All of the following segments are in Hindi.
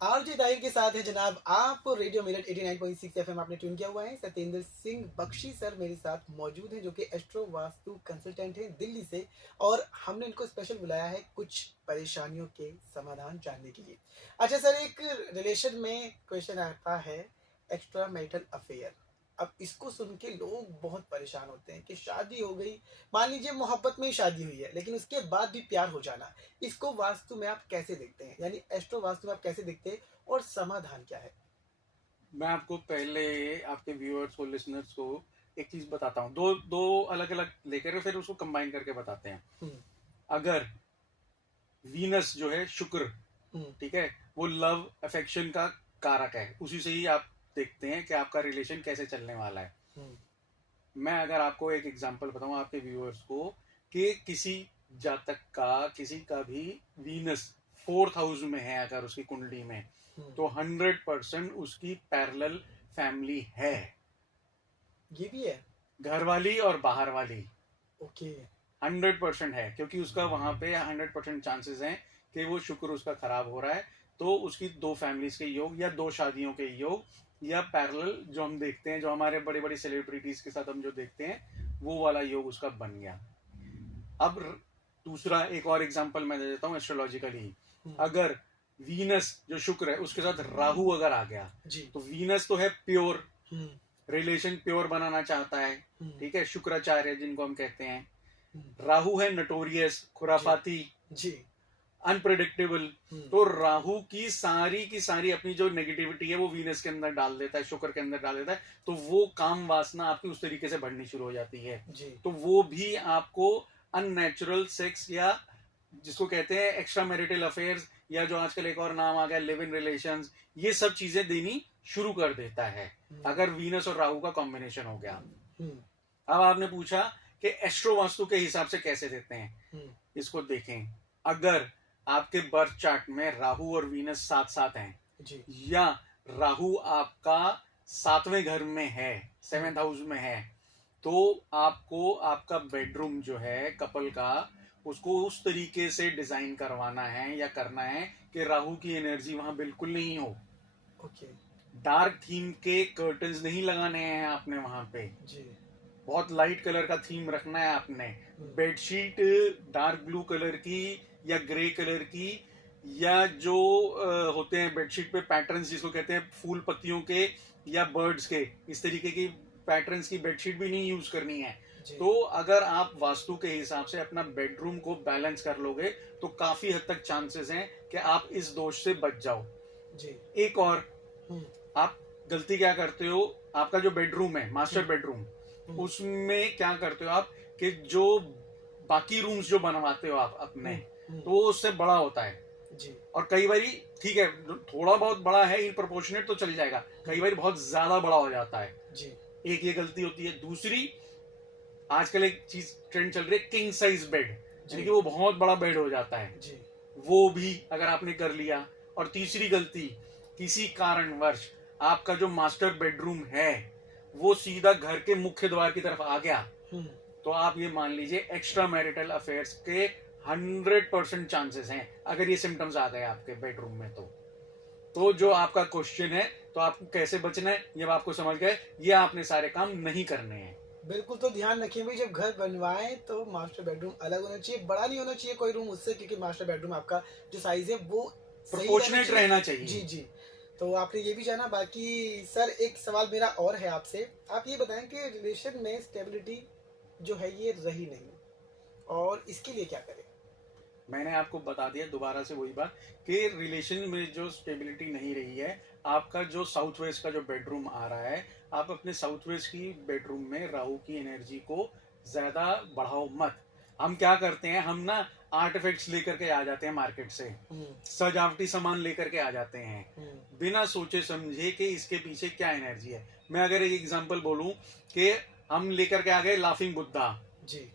आरजे दाहिर के साथ है जनाब आप रेडियो मिलट 89.6 एफएम आपने ट्यून किया हुआ है। सत्येंद्र सिंह बख्शी सर मेरे साथ मौजूद हैं जो कि एस्ट्रो वास्तु कंसल्टेंट हैं दिल्ली से। और हमने इनको स्पेशल बुलाया है कुछ परेशानियों के समाधान जानने के लिए। अच्छा सर, एक रिलेशन में क्वेश्चन आता है, एक्स्ट्रा मैरिटल अफेयर। अब इसको सुन के लोग बहुत परेशान होते हैं कि शादी हो गई, मान लीजिए मोहब्बत में ही शादी हुई है लेकिन उसके बाद भी प्यार हो जाना, इसको वास्तु में आप कैसे देखते हैं? यानी एस्ट्रो वास्तु में आप कैसे देखते हैं और समाधान क्या है? मैं आपको पहले आपके व्यूअर्स को, लिसनर्स को एक चीज बताता हूँ। दो दो अलग अलग लेकर फिर उसको कंबाइन करके बताते हैं। अगर वीनस जो है, शुक्र, ठीक है, वो लव अफेक्शन का कारक है, उसी से ही आप देखते हैं कि आपका रिलेशन कैसे चलने वाला है। मैं अगर आपको एक एग्जांपल बताऊं आपके व्यूअर्स को, कि किसी जातक का, किसी का भी वीनस 4th हाउस में है अगर उसकी कुंडली में, तो 100% उसकी पैरेलल फैमिली है। ये भी है? घर वाली और बाहर वाली ओके। 100% है, क्योंकि उसका वहां पे 100% चांसेस हैं कि वो शुक्र उसका खराब हो रहा है, तो उसकी दो फैमिलीज के योग या दो शादियों के योग या पैरेलल जो हम देखते हैं, जो हमारे बड़े बड़े सेलिब्रिटीज के साथ हम जो देखते हैं, वो वाला योग उसका बन गया। अब दूसरा एक और एग्जांपल मैं दे देता हूँ एस्ट्रोलॉजिकली। अगर वीनस जो शुक्र है उसके साथ राहु अगर आ गया, तो वीनस तो है प्योर, रिलेशन प्योर बनाना चाहता है, ठीक है, शुक्राचार्य जिनको हम कहते हैं। राहु है नटोरियस, खुराफाती जी, अनप्रेडिक्टेबल। तो राहु की सारी अपनी जो नेगेटिविटी है वो वीनस के अंदर डाल देता है, शुक्र के अंदर डाल देता है, तो वो काम वासना आपकी उस तरीके से बढ़नी शुरू हो जाती है जी। तो वो भी आपको अननेचुरल सेक्स, या जिसको कहते हैं एक्स्ट्रा मैरिटल अफेयर्स, या जो आजकल एक और नाम आ गया लिव इन रिलेशंस, ये सब चीजें देनी शुरू कर देता है अगर वीनस और राहु का कॉम्बिनेशन हो गया। अब आपने पूछा कि एस्ट्रो वास्तु के हिसाब से कैसे देते हैं, इसको देखें। अगर आपके बर्थ चार्ट में राहु और वीनस साथ साथ हैं जी, या राहु आपका 7वें घर में है, 7th हाउस में है, तो आपको आपका बेडरूम जो है कपल का, उसको उस तरीके से डिजाइन करवाना है या करना है कि राहु की एनर्जी वहां बिल्कुल नहीं हो। ओके। डार्क थीम के कर्टन्स नहीं लगाने हैं आपने वहां पे जी, बहुत लाइट कलर का थीम रखना है आपने। बेडशीट डार्क ब्लू कलर की या ग्रे कलर की, या जो होते हैं बेडशीट पे पैटर्न्स जिसको कहते हैं फूल पत्तियों के या बर्ड्स के, इस तरीके की पैटर्न्स की बेडशीट भी नहीं यूज करनी है। तो अगर आप वास्तु के हिसाब से अपना बेडरूम को बैलेंस कर लोगे तो काफी हद तक चांसेस हैं कि आप इस दोष से बच जाओ जी। एक और, आप गलती क्या करते हो, आपका जो बेडरूम है मास्टर बेडरूम, उसमें क्या करते हो आप कि जो बाकी रूम्स जो बनवाते हो आप अपने, तो वो उससे बड़ा होता है जी। और कई बार ठीक है थोड़ा बहुत बड़ा है इन प्रोपोर्शनेट तो चल जाएगा, कई बार बहुत ज्यादा बड़ा हो जाता है जी। एक ये गलती होती है। दूसरी, आजकल एक चीज ट्रेंड चल रही है किंग साइज बेड, यानी कि वो बहुत बड़ा बेड हो जाता है जी, वो भी अगर आपने कर लिया। और तीसरी गलती, किसी कारणवश आपका जो मास्टर बेडरूम है वो सीधा घर के मुख्य द्वार की तरफ आ गया, तो आप ये मान लीजिए एक्स्ट्रा मैरिटल अफेयर्स के 100% चांसेस हैं अगर ये सिम्टम्स आ गए आपके बेडरूम में। तो जो आपका क्वेश्चन है, तो आपको कैसे बचना है, जब आपको समझ गए ये आपने सारे काम नहीं करने हैं। बिल्कुल, तो ध्यान रखिए भाई, जब घर बनवाएं तो मास्टर बेडरूम अलग होना चाहिए, बड़ा नहीं होना चाहिए कोई रूम उससे, क्योंकि मास्टर बेडरूम आपका जो साइज है वो प्रोपोर्शनेट रहना चाहिए जी जी। तो आपने ये भी जाना। बाकी सर एक सवाल मेरा और है आपसे, आप ये बताएं कि रिलेशन में स्टेबिलिटी जो है ये रही नहीं, और इसके लिए क्या करें? मैंने आपको बता दिया दोबारा से वही बात कि रिलेशन में जो स्टेबिलिटी नहीं रही है, आपका जो साउथ वेस्ट का जो बेडरूम आ रहा है, आप अपने साउथ वेस्ट की बेडरूम में राहु की एनर्जी को ज्यादा बढ़ाओ मत। हम क्या करते हैं, हम ना आर्टिफैक्ट्स लेकर के आ जाते हैं मार्केट से, सजावटी सामान लेकर के आ जाते हैं बिना सोचे समझे कि इसके पीछे क्या एनर्जी है। मैं अगर एक एग्जांपल बोलूं कि हम लेकर के आ गए लाफिंग बुद्धा जी,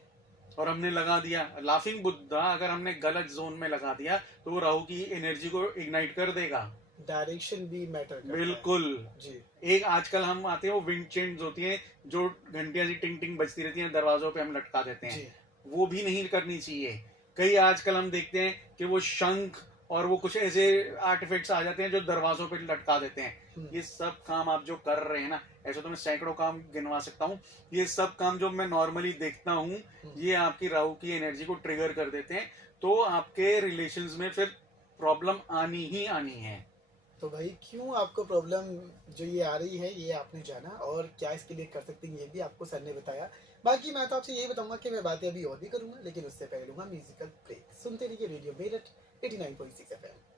और हमने लगा दिया लाफिंग बुद्धा, अगर हमने गलत जोन में लगा दिया तो वो राहु की एनर्जी को इग्नाइट कर देगा। डायरेक्शन भी मैटर करता बिल्कुल है जी। एक आजकल हम आते हैं वो विंड चेन्स होती हैं जो घंटियां सी टिंग टिंग बजती रहती हैं, दरवाजों पे हम लटका देते हैं, वो भी नहीं करनी चाहिए। कई आजकल हम देखते हैं कि वो शंख और वो कुछ ऐसे आर्टिफैक्ट्स आ जाते हैं जो दरवाजों पे लटका देते हैं। ये सब काम आप जो कर रहे हैं ना, ऐसे तो मैं सैकड़ों काम गिनवा सकता हूँ, ये सब काम जो मैं नॉर्मली देखता हूँ, ये आपकी राहु की एनर्जी को ट्रिगर कर देते हैं। तो आपके रिलेशंस में फिर प्रॉब्लम आनी ही आनी है। तो भाई क्यों आपको प्रॉब्लम जो ये आ रही है ये आपने जाना, और क्या इसके लिए कर सकते हैं ये भी आपको सर ने बताया। बाकी मैं तो आपसे यही बताऊंगा कि मैं बातें अभी और भी करूंगा, लेकिन उससे पहले लूंगा म्यूजिकल ब्रेक। सुनते रहिए रेडियो मेरठ 89.6 FM।